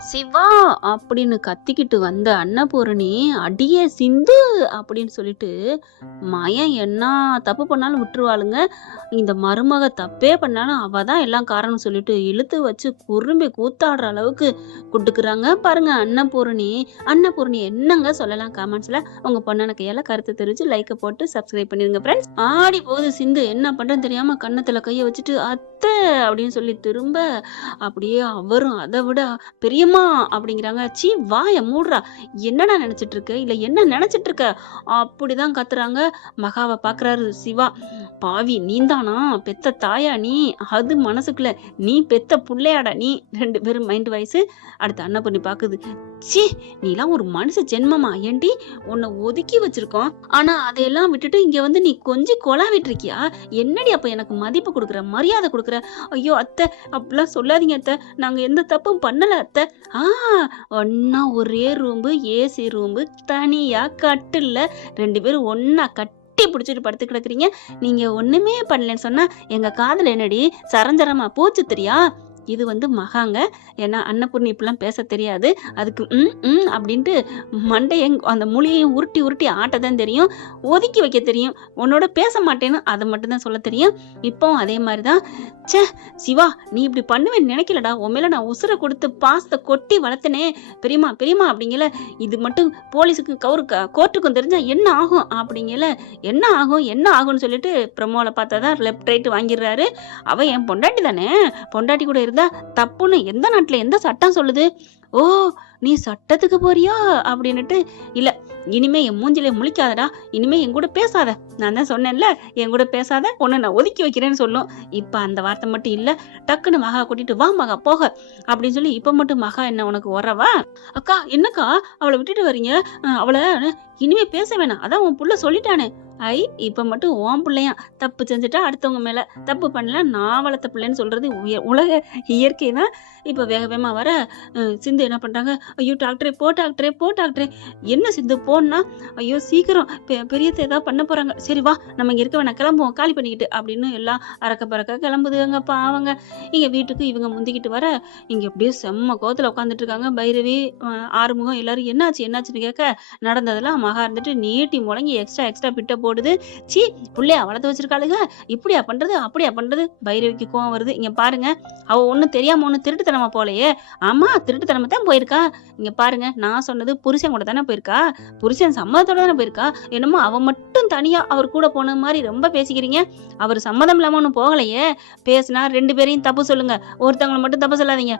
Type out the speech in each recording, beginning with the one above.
சிவா அப்படின்னு கத்திக்கிட்டு வந்த அன்னபூரணி, அடியே சிந்து அப்படின்னு சொல்லிட்டு, மயன் என்ன தப்பு பண்ணாலும் விட்டுருவாளுங்க. இந்த மருமக தப்பே பண்ணாலும் அவ தான் எல்லாம் காரணம் சொல்லிட்டு இழுத்து வச்சு குறும்பி கூத்தாடுற அளவுக்கு குட்டுக்குறாங்க பாருங்க அன்னபூரணி. அன்னபூரணி என்னங்க சொல்லலாம் கமெண்ட்ஸ்ல. உங்க பொண்ணான கையால கருத்து தெரிவிச்சு லைக்கை போட்டு சப்ஸ்கிரைப் பண்ணிருங்க ஃப்ரெண்ட்ஸ். ஆடி போகுது சிந்து, என்ன பண்றேன்னு தெரியாம கன்னத்துல கையை வச்சுட்டு அத்தை அப்படின்னு சொல்லி திரும்ப அப்படியே அவரும் அதை விட பெரியம்மா அப்படிங்கிறாங்க. சீ வாய மூடுறா, என்னடா நினைச்சிட்டு இருக்க, இல்ல என்ன நினைச்சிட்டு இருக்க அப்படிதான் கத்துறாங்க. மகாவை பாக்குறாரு சிவா. பாவி நீந்தானா பெத்த தாயா நீ, அது மனசுக்குள்ள நீ பெத்த புள்ளையாடா நீ. ரெண்டு பேரும் மைண்ட் வாய்ஸ். அடுத்து அன்னபூர்ணி பாக்குது. சீ நீலாம் ஒரு மனுஷ ஜென்மமா, ஏண்டி உன்னை ஒதுக்கி வச்சிருக்கோம், ஆனா அதையெல்லாம் விட்டுட்டு இங்க வந்து நீ கொஞ்சம் கொலாவிட்டு இருக்கியா, என்னடி அப்ப எனக்கு மதிப்பு கொடுக்குற மரியாதை கொடுக்குற. ஐயோ அத்தை அப்படிலாம் சொல்லாதீங்க அத்தை, நாங்க எந்த தப்பும் பண்ணல அத்தை. ஒன்னா ஒரே ரூம்பு, ஏசி ரூம்பு, தனியா கட்டில்ல ரெண்டு பேரும் ஒன்னா கட்டி பிடிச்சிட்டு படுத்து கிடக்குறீங்க. நீங்க ஒண்ணுமே பண்ணலன்னு சொன்னா எங்க காதுல என்னடி சரஞ்சரமா போச்சு தெரியா. இது வந்து மகாங்க. ஏன்னா அன்னபூர்ணி இப்பெல்லாம் பேச தெரியாது. அதுக்கு அப்படின்ட்டு மண்டையை அந்த மொழியையும் உருட்டி உருட்டி ஆட்டதான் தெரியும், ஒதுக்கி வைக்க தெரியும். உன்னோட பேச மாட்டேன்னு அதை மட்டும்தான் சொல்ல தெரியும். இப்போவும் அதே மாதிரிதான். சே சிவா நீ இப்படி பண்ணுவேன்னு நினைக்கலடா, உன் மேல நான் உசுரை கொடுத்து பாசத்தை கொட்டி வளர்த்தனே. பெரியமா பெரியமா அப்படிங்கல, இது மட்டும் போலீஸுக்கு கோர்ட்டுக்கும் தெரிஞ்சா என்ன ஆகும் அப்படிங்கல. என்ன ஆகும் என்ன ஆகும்னு சொல்லிட்டு ப்ரமோல பார்த்தாதான் லெஃப்ட் ரைட் வாங்கிடுறாரு. அவ என் பொண்டாட்டி தானே, பொண்டாட்டி கூட இருந்தா தப்புன்னு எந்த நாட்டுல எந்த சட்டம் சொல்லுது. ஓ நீ சட்டத்துக்கு போறியா அப்படின்னுட்டு. இல்ல இனிமே என் மூஞ்சிலே முழிக்காதடா, இனிமே என் கூட பேசாத, நான் தான் சொன்னேன்ல என் கூட பேசாத, உன்னை நான் ஒதுக்கி வைக்கிறேன்னு சொல்லும். இப்ப அந்த வார்த்தை மட்டும் இல்ல, டக்குன்னு மகா கூட்டிட்டு வா மகா போக அப்படின்னு சொல்லி இப்ப மட்டும் மகா என்ன உனக்கு வரவா. அக்கா என்னக்கா அவளை விட்டுட்டு வரீங்க, அவளை இனிமே பேச வேணாம், அதான் உன் புள்ள சொல்லிட்டானே. ஐ இப்ப மட்டும் ஓம் பிள்ளையா, தப்பு செஞ்சுட்டா அடுத்தவங்க மேல, தப்பு பண்ணல நான் வளர்த்த பிள்ளைன்னு சொல்றது உலக இயற்கை தான். இப்ப வேக வேகமா வர சிந்து என்ன பண்றாங்க, ஐயோ டாக்டரே போ டாக்டரே போ டாக்டரே. என்ன சிந்து போன்னா, ஐயோ சீக்கிரம் பெரியத்தை ஏதாவது பண்ண போறாங்க, சரி வா நம்ம இங்க இருக்க வேணாம் கிளம்புவோம் காலி பண்ணிக்கிட்டு அப்படின்னு எல்லாம் அறக்க பறக்க கிளம்புதுங்க பாவங்க. இங்க வீட்டுக்கு இவங்க முந்திக்கிட்டு வர இங்க அப்படியே செம்ம கோத்துல உட்காந்துட்டு இருக்காங்க பைரவி, ஆறுமுகம் எல்லாரும் என்னாச்சு என்னாச்சுன்னு கேட்க நடந்ததெல்லாம் மகா இருந்துட்டு நீட்டி முழங்கி எக்ஸ்ட்ரா பிட்ட போடுது. சீ புள்ளையா வளர்த்து வச்சிருக்காளுங்க, இப்படியா பண்றது அப்படியா பண்றது. பைரவிக்கு கோவம் வருது. இங்க பாருங்க அவ ஒண்ணு தெரியாம ஒண்ணு திருட்டுத்தனமா போலையே. ஆமா திருட்டுத்தனமா தான் போயிருக்கா. இங்க பாருங்க நான் சொன்னது புருஷன் கூட தானே போயிருக்கா, புருஷன் சம்மதத்தோட தானே போயிருக்கா. என்னமோ அவ மட்டும் தனியா அவர் கூட போன மாதிரி ரொம்ப பேசிக்கிறீங்க. அவர் சம்மதம் இல்லாம ஒன்னும் போகலையே. பேசினா ரெண்டு பேரையும் தப்பு சொல்லுங்க, ஒருத்தவங்களை மட்டும் தப்பு சொல்லாதீங்க.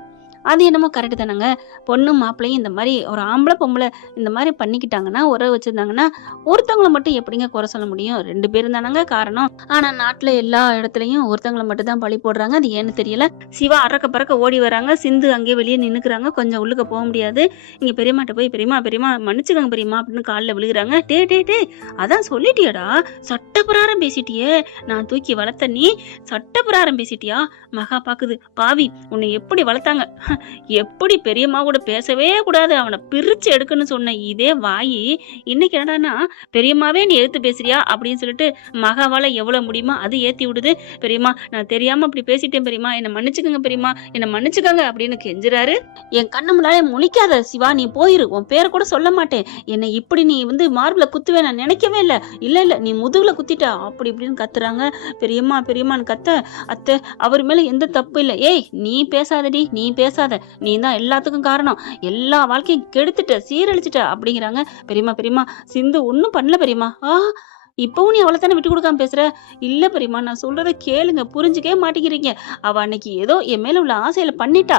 அது என்னமோ கரெக்டு தானங்க. பொண்ணும் மாப்பிள்ளையும் இந்த மாதிரி ஒரு ஆம்பளை பொம்பளை இந்த மாதிரி பண்ணிக்கிட்டாங்கன்னா, உறவு வச்சிருந்தாங்கன்னா ஒருத்தவங்களை மட்டும் எப்படிங்க குறை சொல்ல முடியும், ரெண்டு பேரும் தானங்க காரணம். ஆனா நாட்டுல எல்லா இடத்துலயும் ஒருத்தவங்களை மட்டும் தான் பழி போடுறாங்க, அது ஏன்னு தெரியல. சிவா அறக்க பறக்க ஓடி வராங்க, சிந்து அங்கேயே வெளியே நின்னுக்குறாங்க, கொஞ்சம் உள்ளுக்க போக முடியாது. இங்க பெரியமாட்ட போய் பெரியமா பெரியமா மன்னிச்சுக்கோங்க பெரியமா அப்படின்னு காலில் விழுகிறாங்க. டே அதான் சொல்லிட்டியடா, சட்டப்பிராரம் பேசிட்டியே, நான் தூக்கி வளர்த்த நீ சட்டப்பிராரம் பேசிட்டியா. மகா பாக்குது, பாவி உன்னை எப்படி வளர்த்தாங்க, எப்படி பெரியம்மா கூட பேசவே கூடாது, அவனை பிரிச்சு எடுக்கணும்னு சொன்ன இதே வாயி இன்னைக்கு என்னடானா பெரியம்மாவே நீ எடுத்து பேசுறியா அப்படின்னு சொல்லிட்டு மகாவால எவ்வளவு முடியுமோ அது ஏத்தி விடுது. பெரியம்மா நான் தெரியாம அப்படி பேசிட்டேன் பெரியம்மா, என்னை மன்னிச்சுக்கோங்க பெரியம்மா, என்னை மன்னிச்சுக்கோங்க அப்படின்னு கெஞ்சுறாரு. என் கண்ணு முன்னாலே முழிக்காத சிவா, நீ போயிரு, உன் பேரை கூட சொல்ல மாட்டேன், என்னை இப்படி நீ வந்து மார்பில் குத்துவே நான் நினைக்கவே இல்லை, இல்ல நீ முதுகுல குத்திட்ட அப்படி இப்படின்னு கத்துறாங்க. பெரியம்மா பெரியம்மான்னு கத்த, அத்தை அவர் மேல எந்த தப்பு இல்லை, ஏய் நீ பேசாதடி நீ பேசாத, நீ தான் எல்லாத்துக்கும் காரணம், எல்லா வாழ்க்கையும் கெடுத்துட்ட சீரழிச்சிட்ட அப்படிங்கிறாங்க. பெரியம்மா சிந்து ஒன்னும் பண்ணல பெரியம்மா. இப்பவும் நீ அவளை தானே விட்டு கொடுக்காம பேசுற. இல்ல பெரியம்மா நான் சொல்றத கேளுங்க, புரிஞ்சுக்கவே மாட்டேங்கிறீங்க. அவ அன்னைக்கு ஏதோ என் மேல உள்ள ஆசையில பண்ணிட்டா.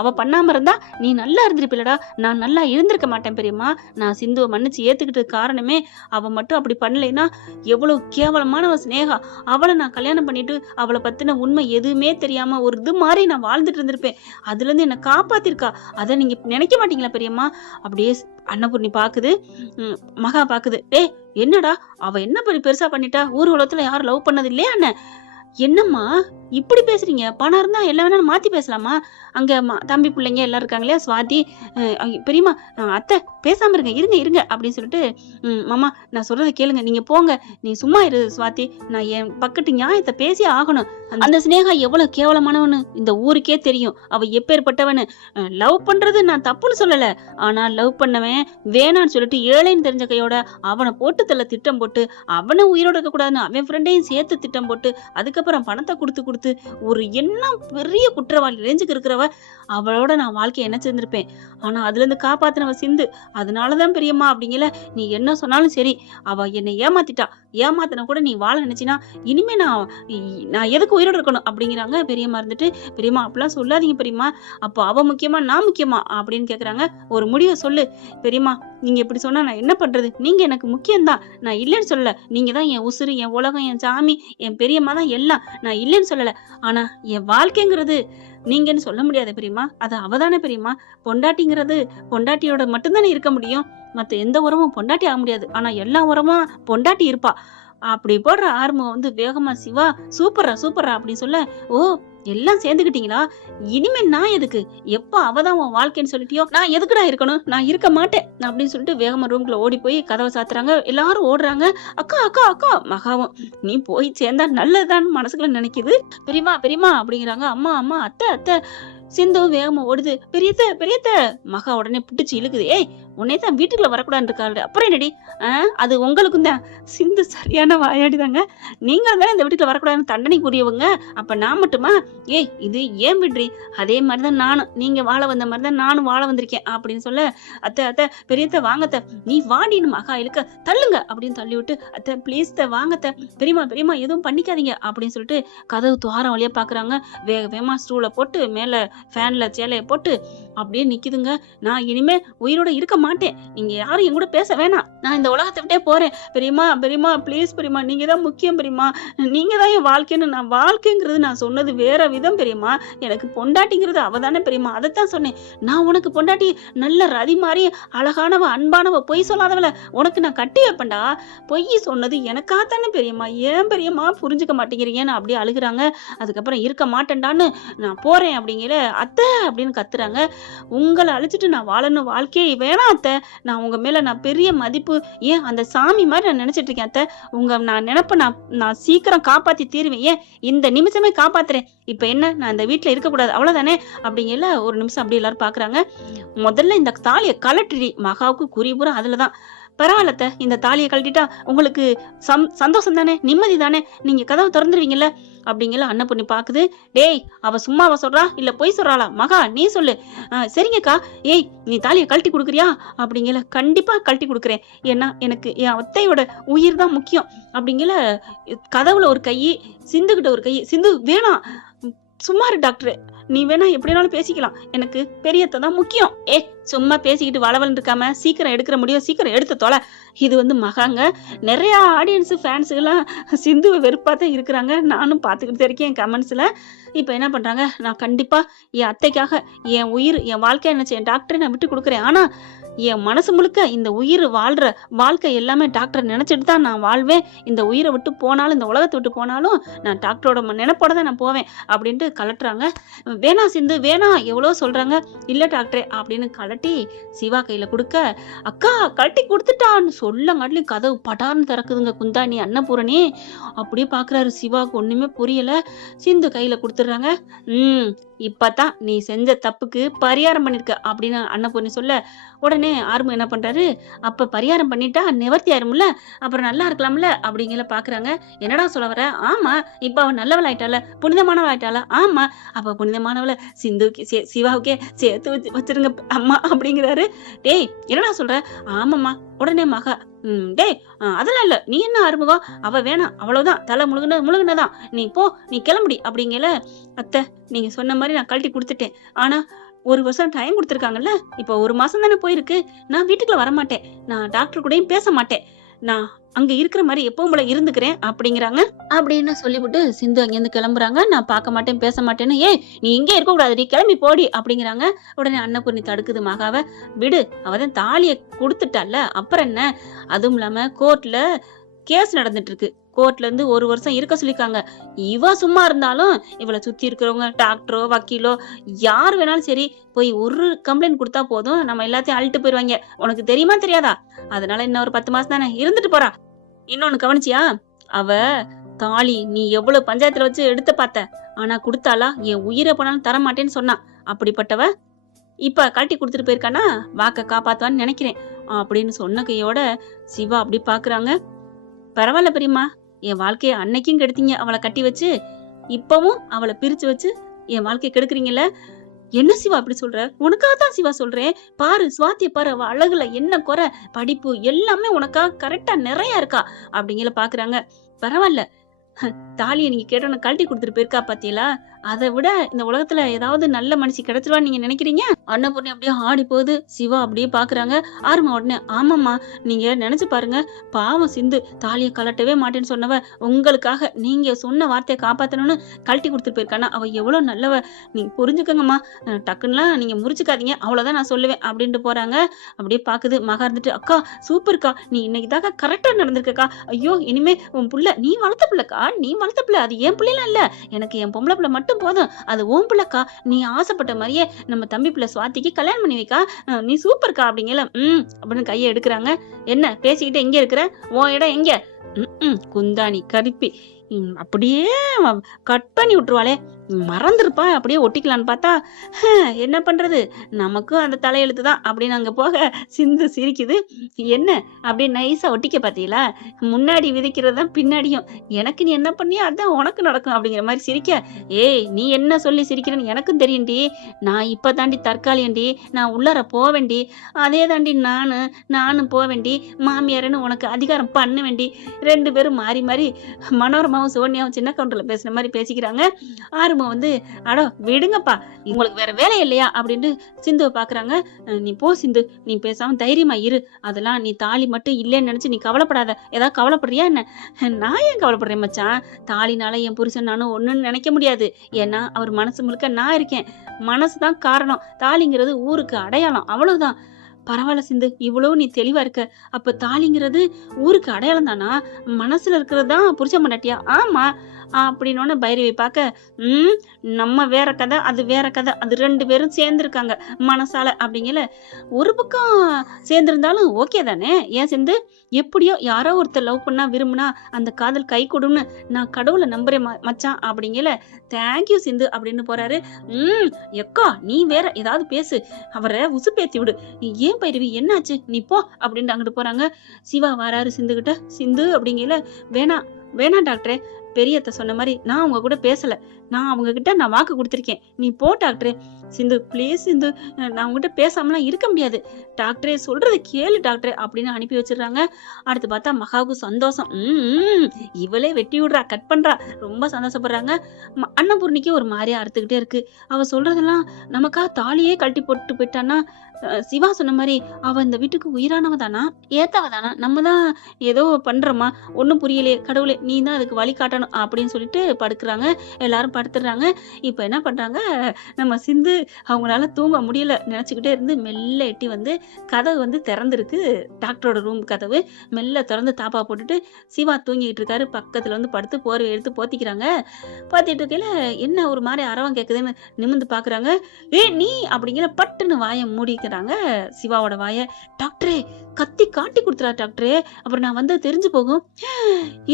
அவ பண்ணாம இருந்தா நீ நல்லா இருந்திருப்பில்லடா, நான் நல்லா இருந்திருக்க மாட்டேன் பெரியம்மா. நான் சிந்துவை மன்னிச்சு ஏத்துக்கிட்டு காரணமே அவ மட்டும் அப்படி பண்ணலைன்னா எவ்வளவு கேவலமானவ ஸ்னேகா, அவளை நான் கல்யாணம் பண்ணிட்டு அவளை பத்தின உண்மை எதுவுமே தெரியாம ஒரு இது மாதிரி நான் வாழ்ந்துட்டு இருந்திருப்பேன். அதுல இருந்து என்னை காப்பாத்திருக்கா, அதை நீங்க நினைக்க மாட்டீங்களா பெரியம்மா. அப்படியே அன்னபூர்ணி பாக்குது, மகா பாக்குது. என்னடா அவ என்ன பெருசா பண்ணிட்டா, ஊர் உலகத்துல யாரும் லவ் பண்ணது இல்லையா என்ன, என்னம்மா இப்படி பேசுறீங்க? பணம் இருந்தா எல்லா வேணாலும் மாத்தி பேசலாமா? அங்க தம்பி பிள்ளைங்க எல்லாம் இருக்காங்க இல்லையா? சுவாதி, பெரியம்மா, அத்தை பேசாம இருங்க, இருங்க இருங்க அப்படின்னு சொல்லிட்டு, மாமா நான் சொல்றத கேளுங்க, நீங்க போங்க, நீ சும்மா இரு சுவாதி, நான் என் பக்கத்து நியாயத்தை பேசி ஆகணும். அந்த சினேகா எவ்வளவு கேவலமானவனு இந்த ஊருக்கே தெரியும். அவ எப்பேற்பட்டவனு. லவ் பண்றது நான் தப்புன்னு சொல்லல. ஆனா லவ் பண்ணவன் வேணான்னு சொல்லிட்டு ஏழைன்னு தெரிஞ்ச கையோட அவனை போட்டு தள்ள திட்டம் போட்டு, அவனை உயிரோட இருக்க கூடாதுன்னு அவன் ஃப்ரெண்டையும் சேர்த்து திட்டம் போட்டு, அதுக்கப்புறம் பணத்தை கொடுத்து ஒரு என்ன பெரிய குற்றவாளி ரேஞ்சுக்கு இருக்கிறவ, அவளோட நான் வாழ்க்கையை என்ன செஞ்சிருப்பேன். ஆனா அதுல இருந்து காப்பாத்தினவ சிந்து. அதனாலதான் பெரியம்மா அப்படிங்கல, நீ என்ன சொன்னாலும் சரி, அவ என்னை ஏமாத்திட்டா. ஏமாத்தின கூட நீ வாழ நினைச்சினா இனிமே நான் எதுக்கு உயிரோட இருக்கணும் அப்படிங்கிறாங்க. பெரியம்மா இருந்துட்டு, பெரியம்மா அப்படிலாம் சொல்லாதீங்க பெரியம்மா, அப்போ அவ முக்கியமா நான் முக்கியமா அப்படின்னு கேக்குறாங்க. ஒரு முடிவை சொல்லு பெரியம்மா, நீங்க இப்படி சொன்னா நான் என்ன பண்றது? நீங்க எனக்கு முக்கியம்தான், நான் இல்லைன்னு சொல்லல. நீங்க தான் என் உசுறு, என் உலகம், என் சாமி, என் பெரியம்மா தான் எல்லாம், நான் இல்லைன்னு சொல்லல. ஆனா என் வாழ்க்கைங்கிறது நீங்கன்னு சொல்ல முடியாது பெரியம்மா, அது அவதானே பெரியம்மா. பொண்டாட்டிங்கிறது பொண்டாட்டியோட மட்டும்தானே இருக்க முடியும். மத்த எந்த உறவும் பொண்டாட்டி ஆக முடியாது. ஆனா எல்லா உறவும் பொண்டாட்டி இருப்பா. அப்படி போடுற ஆர்வம் வேகமா, சிவா சூப்பரா சூப்பரா அப்படின்னு சொல்ல, ஓ எல்லாம் சேர்ந்துக்கிட்டீங்களா? இனிமே நான் எதுக்கு? எப்ப அவதான் உன் வாழ்க்கைன்னு சொல்லிட்டியோ, நான் எதுக்குடா இருக்கணும்? நான் இருக்க மாட்டேன் அப்படின்னு சொல்லிட்டு வேகமா ரூம்குள்ள ஓடி போய் கதவை சாத்துறாங்க. எல்லாரும் ஓடுறாங்க. அக்கா அக்கா அக்கா. மகாவும் நீ போய் சேர்ந்தா நல்லதுதான் மனசுக்குள்ள நினைக்குது. பெரியமா பெரியமா அப்படிங்கிறாங்க. அம்மா அம்மா, அத்தை அத்தை. சிந்து வேகமா ஓடுது. பெரியத்த பெரியத்த. மகா உடனே புடிச்சு இழுக்குது. ஏய், உன்னைத்தான் வீட்டுக்குள்ள வரக்கூடாதுன்னு இருக்காரு, அப்புறம் என்னடி? அது உங்களுக்கும் தான். சிந்து சரியான வாயாடிதாங்க. நீங்க தானே இந்த வீட்டுக்குள்ள வரக்கூடாதுன்னு தண்டனை கூறியவங்க, அப்ப நான் மட்டுமா? ஏய், இது ஏன் விடுறி? அதே மாதிரிதான் நானும், நீங்க வாழ வந்த மாதிரிதான் நானும் வாழ வந்திருக்கேன் அப்படின்னு சொல்ல, அத்தை அத்தை பெரியத்த வாங்கத்த, நீ வாடின்னு மகா இழுக்க, தள்ளுங்க அப்படின்னு தள்ளி விட்டு, அத்தை பிளீஸ் வாங்கத்த, பெரியமா பெரியமா எதுவும் பண்ணிக்காதீங்க அப்படின்னு சொல்லிட்டு கதவு துவாரம் வழியா பாக்குறாங்க. வேகமா ஸ்டூல போட்டு மேல ஃபேன்ல சேலைய போட்டு அப்படியே நிக்குதுங்க. நான் இனிமே உயிரோட இருக்க மாட்டேன், நீங்க யாரும் என் கூட பேச வேணாம், நான் இந்த உலகத்தை விட்டே போறேன். பெரியமா பெரியமா ப்ளீஸ் பெரியமா, நீங்க தான் முக்கியம் பெரியமா, நீங்க தான் என் வாழ்க்கைன்னு. நான் வாழ்க்கைங்கிறது நான் சொன்னது வேற விதம் பெரியமா, எனக்கு பொண்டாட்டிங்கிறது அவதானே பெரியமா, அதைத்தான் சொன்னேன். நான் உனக்கு பொண்டாட்டி நல்ல ரதி மாதிரி அழகானவ, அன்பானவ, பொய் சொல்லாதவள உனக்கு நான் கட்டி வைப்பேன்டா. பொய் சொன்னது எனக்காத்தானே பெரியம்மா, ஏன் பெரியம்மா புரிஞ்சுக்க மாட்டேங்கிறீங்கன்னு அப்படியே அழுகுறாங்க. அதுக்கப்புறம் இருக்க மாட்டேன்டான்னு நான் போறேன் அப்படிங்கிற, அத்தை அப்படின்னு கத்துறாங்க. உங்களை அழிச்சிட்டு நான் வாழணும் வாழ்க்கையே வேணாம் அத்தை, நான் உங்க மேல நான் பெரிய மதிப்பு, ஏன் அந்த சாமி மாதிரி நான் நினைச்சிட்டு இருக்கேன் அத்தை. நான் நினைப்ப நான் சீக்கிரம் காப்பாத்தி தீருவேன், ஏன் இந்த நிமிஷமே காப்பாத்துறேன். இப்ப என்ன, நான் இந்த வீட்டுல இருக்கக்கூடாது அவ்வளவுதானே அப்படிங்கல. ஒரு நிமிஷம் அப்படி எல்லாரும் பாக்குறாங்க. முதல்ல இந்த தாலியை கலட்டி. மகாவுக்கு குறிபுற அதுலதான். பரவாயில்லத்த, இந்த தாலியை கழட்டிட்டா உங்களுக்கு சந்தோஷம் தானே, நிம்மதி தானே, நீங்க கதவை திறந்துருவீங்கல்ல அப்படிங்கல. அன்னபூர்ணி பாக்குது. டேய், அவ சும்மாவா சொல்றா இல்ல பொய் சொல்றாளா? மகா நீ சொல்லு. சரிங்கக்கா. ஏய், நீ தாலியை கழட்டி கொடுக்குறியா அப்படிங்கல. கண்டிப்பா கழட்டி கொடுக்குறேன், ஏன்னா எனக்கு என் அத்தையோட உயிர் தான் முக்கியம் அப்படிங்கல. கதவுல ஒரு கை, சிந்துகிட்ட ஒரு கை. சிந்து வேணாம், சும்மா இரு டாக்டர், நீ வேணா எப்படினாலும் பேசிக்கலாம், எனக்கு பெரியத்தை தான் முக்கியம். சும்மா பேசிக்கிட்டு வளவலன்னு இருக்காம சீக்கிரம் எடுக்கிற முடியும், சீக்கிரம் எடுத்து தொலை. இது மகாங்க. நிறைய ஆடியன்ஸ் ஃபேன்ஸுகெல்லாம் சிந்துவை வெறுப்பா தான் இருக்கிறாங்க, நானும் பார்த்துக்கிட்டு இருக்கேன் கமெண்ட்ஸ்ல. இப்போ என்ன பண்றாங்க, நான் கண்டிப்பா என் அத்தைக்காக என் உயிர், என் வாழ்க்கை என்ன என் டாக்டரை நான் விட்டு கொடுக்குறேன். ஆனா என் மனசு முழுக்க இந்த உயிர் வாழ்ற வாழ்க்கை எல்லாமே டாக்டர் நினைச்சிட்டு தான் நான் வாழ்வேன். இந்த உயிரை விட்டு போனாலும், இந்த உலகத்தை விட்டு போனாலும் நான் டாக்டரோட நினைப்போட தான் நான் போவேன் அப்படின்ட்டு கலட்டுறாங்க. வேணா சிந்து வேணா, எவ்வளோ சொல்றாங்க. இல்ல டாக்டரே அப்படின்னு கலட்டி சிவா கையில கொடுக்க, அக்கா கழட்டி கொடுத்துட்டான்னு சொல்லங்காட்டி கதவு படார்னு திறக்குதுங்க. குந்தாணி அன்னபூரணி அப்படியே பாக்குறாரு. சிவாவுக்கு ஒண்ணுமே புரியல. சிந்து கையில கொடுத்துடுறாங்க. இப்பதான் நீ செஞ்ச தப்புக்கு பரிகாரம் பண்ணிருக்க அப்படின்னு அன்னபூர்ணி சொல்ல, உடனே ஆர்மு என்ன பண்றாரு, அப்ப பரிகாரம் பண்ணிட்டா நிவர்த்தி ஆயிரும்ல, அப்புறம் நல்லா இருக்கலாம்ல அப்படிங்கிற பாக்குறாங்க. என்னடா சொல்ல வர? ஆமா, இப்ப அவ நல்லவள் ஆயிட்டால, புனிதமானவள் ஆயிட்டால. ஆமா, அப்ப புனிதமானவள சிந்துக்கு சிவாவுக்கே சேர்த்து வச்சிருங்க அம்மா அப்படிங்கிறாரு. டேய் என்னடா சொல்ற? ஆமாம்மா. உடனே மகா, டேய் அதெல்லாம் இல்ல, நீ என்ன ஆறுமுகம், அவ வேணாம், அவ்வளவுதான், தலை முழுகுனதான், நீ போ, நீ கிளம்புடி அப்படிங்கல. அத்தை, நீங்க சொன்ன மாதிரி நான் கழட்டி கொடுத்துட்டேன், ஆனா 1 வருஷம் டைம் கொடுத்துருக்காங்கல்ல, இப்ப 1 மாசம் தானே போயிருக்கு, நான் வீட்டுக்குள்ள வரமாட்டேன், நான் டாக்டர் கூடயும் பேச மாட்டேன், நான் அங்க இருக்கிற மாதிரி எப்பவும் போல இருந்துக்கிறேன் அப்படிங்கிறாங்க. அப்படின்னு சொல்லிவிட்டு சிந்து அங்கிருந்து கிளம்புறாங்க. நான் பார்க்க மாட்டேன் பேச மாட்டேன்னு. நீ இங்கே இருக்க கூடாது, கிளம்பி போடி அப்படிங்கிறாங்க. உடனே அன்னபூர்ணி தடுக்குது மகாவை. விடு, அவதான் தாலியை கொடுத்துட்டால, அப்புறம் என்ன? அதுவும் இல்லாம கோர்ட்ல கேஸ் நடந்துட்டு இருக்கு, கோர்ட்ல இருந்து 1 வருஷம் இருக்க சொல்லிருக்காங்க. இவ சும்மா இருந்தாலும் இவள சுத்தி இருக்கிறவங்க டாக்டரோ வக்கீலோ யார் வேணாலும் சரி போய் ஒரு கம்ப்ளைண்ட் கொடுத்தா போதும், நம்ம எல்லாத்தையும் அள்ளிட்டு போயிருவாங்க. உனக்கு தெரியுமா தெரியாதா? அதனால இன்னும் ஒரு 10 மாசம் தானே இருந்துட்டு போறா. இன்னொன்னு கவனிச்சியா? அவ தாலி நீ எவ்வளவு பஞ்சாயத்துல வச்சு எடுத்து பார்த்த, ஆனா குடுத்தாளா? என் உயிரை போனாலும் தர மாட்டேன்னு சொன்னா. அப்படிப்பட்டவ இப்ப கழட்டி குடுத்துட்டு போயிருக்கானா, வாக்க காப்பாத்துவான்னு நினைக்கிறேன் அப்படின்னு சொன்ன கையோட சிவா அப்படி பாக்குறாங்க. பரவாயில்ல பெரியம்மா, என் வாழ்க்கைய அன்னைக்கும் கெடுத்தீங்க அவளை கட்டி வச்சு, இப்பவும் அவளை பிரிச்சு வச்சு என் வாழ்க்கைய கெடுக்குறீங்கல்ல. என்ன சிவா அப்படி சொல்ற? உனக்காகத்தான் சிவா சொல்றேன். பாரு சுவாத்திய பாரு, அவ அழகுல என்ன குறை, படிப்பு எல்லாமே உனக்காக கரெக்டா நிறைய இருக்கா அப்படிங்கிற பாக்குறாங்க. பரவாயில்ல, தாலியை நீங்க கேட்டோன்னு கழட்டி கொடுத்துட்டு போயிருக்கா பாத்தீங்களா? அதை விட இந்த உலகத்துல ஏதாவது நல்ல மனுஷி கிடைச்சிருவான்னு நீங்க நினைக்கிறீங்க? அன்னபூர்ணி அப்படியே ஆடி போகுது. சிவா அப்படியே பாக்குறாங்க. ஆறுமா உடனே ஆமாம்மா, நீங்க நினைச்சு பாருங்க, பாவம் சிந்து தாலியை கலட்டவே மாட்டேன்னு சொன்னவ உங்களுக்காக நீங்க சொன்ன வார்த்தையை காப்பாத்தணும்னு கழட்டி கொடுத்துட்டு போயிருக்கானா, அவ எவ்வளவு நல்லவ, நீங்க புரிஞ்சுக்கங்கம்மா, டக்குன்னுலாம் நீங்க முறிச்சுக்காதீங்க, அவ்வளவுதான் நான் சொல்லுவேன் அப்படின்ட்டு போறாங்க. அப்படியே பாக்குது. மகா இருந்துட்டு அக்கா சூப்பர்க்கா, நீ இன்னைக்கு தாக்கா கரெக்டா நடந்திருக்கக்கா. ஐயோ இனிமே உன் புள்ள நீ வளர்த்த பிள்ளைக்கா, நீ வளர்த்த பிள்ளை, அது என் பிள்ளைலாம் இல்ல, எனக்கு என் பொம்பளை பிள்ளை மட்டும் போதும், அது உன் பிள்ளைக்கா, நீ ஆசைப்பட்ட மாதிரியே நம்ம தம்பி பிள்ளை சுவாத்திக்கு கல்யாணம் பண்ணி வைக்கா, நீ சூப்பர்க்கா அப்படிங்கல. அப்படின்னு கையை எடுக்கிறாங்க. என்ன பேசிக்கிட்டு எங்க இருக்கிற, உன் இடம் எங்க? குந்தாணி கருப்பி அப்படியே கட் பண்ணி விட்டுருவாளே, மறந்துருப்பா, அப்படியே ஒட்டிக்கலான்னு பார்த்தா என்ன பண்றது, நமக்கும் அந்த தலையெழுத்து தான் அப்படின்னு அங்க போக சிந்து சிரிக்குது. என்ன அப்படியே நைஸா ஒட்டிக்க பாத்தீங்களா, முன்னாடி விதைக்கிறது தான் பின்னாடியும், எனக்கு நீ என்ன பண்ணியோ அதான் உனக்கு நடக்கும் அப்படிங்கிற மாதிரி சிரிக்க. ஏய் நீ என்ன சொல்லி சிரிக்கிறேன்னு எனக்கும் தெரியும்டி, நான் இப்ப தாண்டி தற்காலியண்டி, நான் உள்ளார போவேண்டி, அதே தாண்டி நானும் போவேண்டி, மாமியாரன்னு உனக்கு அதிகாரம் பண்ண வேண்டி. 2 பேரும் மாறி மாறி மனோரமாவும் சோனியாவும் சின்ன கவுண்டர்ல பேசுன மாதிரி பேசிக்கிறாங்க. ஆறுமா வந்து அடோ விடுங்கப்பா, உங்களுக்கு வேற வேலை இல்லையா அப்படின்னு சிந்துவை பாக்குறாங்க. நீ போ சிந்து, நீ பேசாம தைரியமா இரு, அதெல்லாம் நீ தாலி மட்டும் இல்லைன்னு நினைச்சு நீ கவலைப்படாத. ஏதாவது கவலைப்படுறியா என்ன? நான் ஏன் கவலைப்படுறேன் மச்சான், தாலினால என் புருஷன் நானும் ஒண்ணுன்னு நினைக்க முடியாது, ஏன்னா அவர் மனசு முழுக்க நான் இருக்கேன், மனசுதான் காரணம், தாலிங்கிறது ஊருக்கு அடையாளம், அவ்வளவுதான். பரவாயில்ல சிந்து, இவ்வளவு நீ தெளிவா இருக்க. அப்ப தாலிங்கிறது ஊருக்கு அடையாளம் தானா, மனசுல இருக்கிறது தான் புருஷன் பொண்டாட்டியா? ஆமா அப்படின்னு பைரவி பார்க்க, நம்ம வேற கதை அது வேற கதை, அது 2 பேரும் சேர்ந்துருக்காங்க மனசால அப்படிங்கல. ஒரு பக்கம் சேர்ந்திருந்தாலும் ஓகே தானே, ஏன் சிந்து? எப்படியோ யாரோ ஒருத்தர் லவ் பண்ணா விரும்புனா அந்த காதல் கை கொடுன்னு நான் கடவுளை நம்புறேன் மச்சான் அப்படிங்கல. தேங்க்யூ சிந்து அப்படின்னு போறாரு. எக்கா நீ வேற ஏதாவது பேசு, அவரை உசுப்பேத்தி விடு. ஏன் பைரவி என்னாச்சு, நீ போ அப்படின்ட்டு அங்கிட்டு போறாங்க. சிவா வராரு சிந்து கிட்ட. சிந்து அப்படிங்கல, வேணாம் டாக்டரே, பெரியத்த சொன்ன மாதிரி நான் அவங்க கூட பேசல, நான் அவங்க கிட்ட நான் வாக்கு கொடுத்துருக்கேன், நீ போ டாக்டரே. சிந்து ப்ளீஸ் சிந்து, நான் அவங்ககிட்ட பேசாமலாம் இருக்க முடியாது, டாக்டரே சொல்றது கேளு டாக்டரே அப்படின்னு அனுப்பி வச்சிடுறாங்க. அடுத்து பார்த்தா மகாவுக்கு சந்தோஷம். இவளே வெட்டி விடுறா, கட் பண்றா, ரொம்ப சந்தோஷப்படுறாங்க. அன்னபூர்ணிக்கு ஒரு மாதிரியா அறுத்துக்கிட்டே இருக்கு. அவ சொல்றதெல்லாம் நமக்கா தாலியே கழட்டி போட்டு போயிட்டான்னா, சிவா சொன்ன மாதிரி அவ இந்த வீட்டுக்கு உயிரானவ தானா, ஏத்தவ தானா, நம்ம தான் ஏதோ பண்றோமா, ஒன்னும் புரியலையே, கடவுளே நீ தான் அதுக்கு வழி காட்டணும் அப்படின்னு சொல்லிட்டு படுக்குறாங்க. எல்லாரும் படுத்துடுறாங்க. இப்ப என்ன பண்றாங்க, நம்ம சிந்து அவங்களால தூங்க முடியல, நினைச்சுக்கிட்டே இருந்து மெல்ல எட்டி வந்து கதவு வந்து திறந்துருக்கு, டாக்டரோட ரூம் கதவு மெல்ல திறந்து தாப்பா போட்டுட்டு சிவா தூங்கிட்டு இருக்காரு. பக்கத்துல வந்து படுத்து போர்வை எடுத்து போத்திக்கிறாங்க. போத்திட்டு இருக்கையில என்ன ஒரு மாதிரி அரவம் கேக்குதுன்னு நிமிந்து பாக்குறாங்க. நீ அப்படிங்கிற பட்டுன்னு வாயை மூடிக்கிறாங்க சிவாவோட வாய. டாக்டரே கத்தி காட்டி கொடுத்துறா டாக்டரே, அப்புறம் நான் வந்து தெரிஞ்சு போகும்.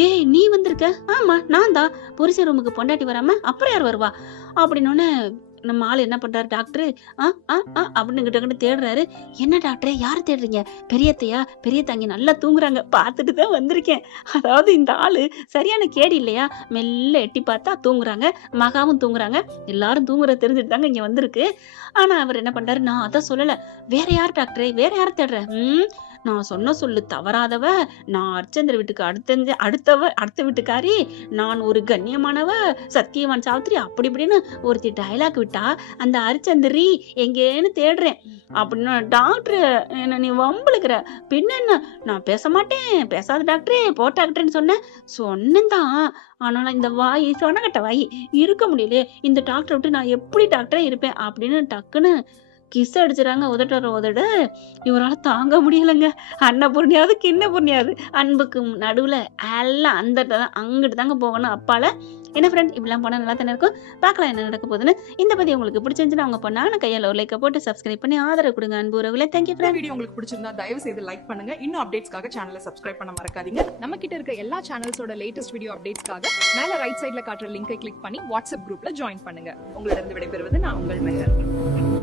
ஏய் நீ வந்திருக்க? ஆமா நான் தான், புருஷ ரூமுக்கு பொண்டாட்டி வராம அப்புறம் யார் வருவா அப்படின்னு நம்ம ஆள் என்ன பண்றாரு, டாக்டரு அப்படின்னு கிட்ட தேடுறாரு. என்ன டாக்டரே யாரு தேடுறீங்க? பெரியத்தையா? பெரியத்தாங்க நல்லா தூங்குறாங்க, பார்த்துட்டு தான் வந்திருக்கேன். அதாவது இந்த ஆளு சரியான கேடி இல்லையா, மெல்ல எட்டி பார்த்தா தூங்குறாங்க, மகாவும் தூங்குறாங்க, எல்லாரும் தூங்குற தெரிஞ்சுட்டு தாங்க இங்க வந்திருக்கு. ஆனா அவர் என்ன பண்றாரு, நான் அதான் சொல்லல, வேற யார் டாக்டரே, வேற யார தேடுற? நான் சொன்ன சொல்லு தவறாதவ, நான் அர்ச்சந்திர வீட்டுக்கு அடுத்த வீட்டுக்காரி, நான் ஒரு கண்ணியமானவ, சத்தியவான் சாவித்திரி அப்படி இப்படின்னு ஒருத்தி டைலாக் விட்டா, அந்த அரிச்சந்திரி எங்கேன்னு தேடுறேன் அப்படின்னு. டாக்டர் என்ன நீ வம்பளுக்குற, பின்ன என்ன, நான் பேச மாட்டேன், பேசாத டாக்டரே, போ டாக்டர்ன்னு சொன்னேன்தான், ஆனாலும் இந்த வாய் சொன்னகட்ட வாய் இருக்க முடியலையே, இந்த டாக்டரை விட்டு நான் எப்படி டாக்டரே இருப்பேன் அப்படின்னு டக்குன்னு கிஸ் அடிச்சுறாங்க உதட்டோட உதடு. இவரால தாங்க முடியலங்க. அன்னபூர்ணியாவது, கிண்ணபூர்ணியாவது அன்புக்கு நடுவுல எல்லாம் அங்கிட்டு தாங்க போகணும் அப்பால. என்ன ஃப்ரெண்ட் இப்படிலாம் போனா நல்லா தானே இருக்கும். பார்க்கலாம் என்ன நடக்க போகுதுன்னு. இந்த பதிவு உங்களுக்கு பிடிச்சிருந்துச்சுன்னா உங்க பொண்ணான கையால ஒரு லைக்கை போட்டு சப்ஸ்கிரைப் பண்ணி ஆதரவு கொடுங்க அன்பு உறவுகளே. தேங்க்யூ இந்த ஃப்ரெண்ட். வீடியோ உங்களுக்கு பிடிச்சிருந்தா தயவு செய்து லைக் பண்ணுங்க. இன்னும் அப்டேட்ஸ்க்காக சேனலை சப்ஸ்கிரைப் பண்ண மறக்காதீங்க. நம்ம கிட்ட இருக்க எல்லா சேனல்ஸோட லேட்டஸ்ட் வீடியோ அப்டேட்ஸ்க்காக மேல ரைட் சைடுல காட்டுற லிங்கை கிளிக் பண்ணி வாட்ஸ்அப் குரூப்ல ஜாயின் பண்ணுங்க. உங்களிடம் விடைபெறுவது நான் உங்கள் மெஹர்.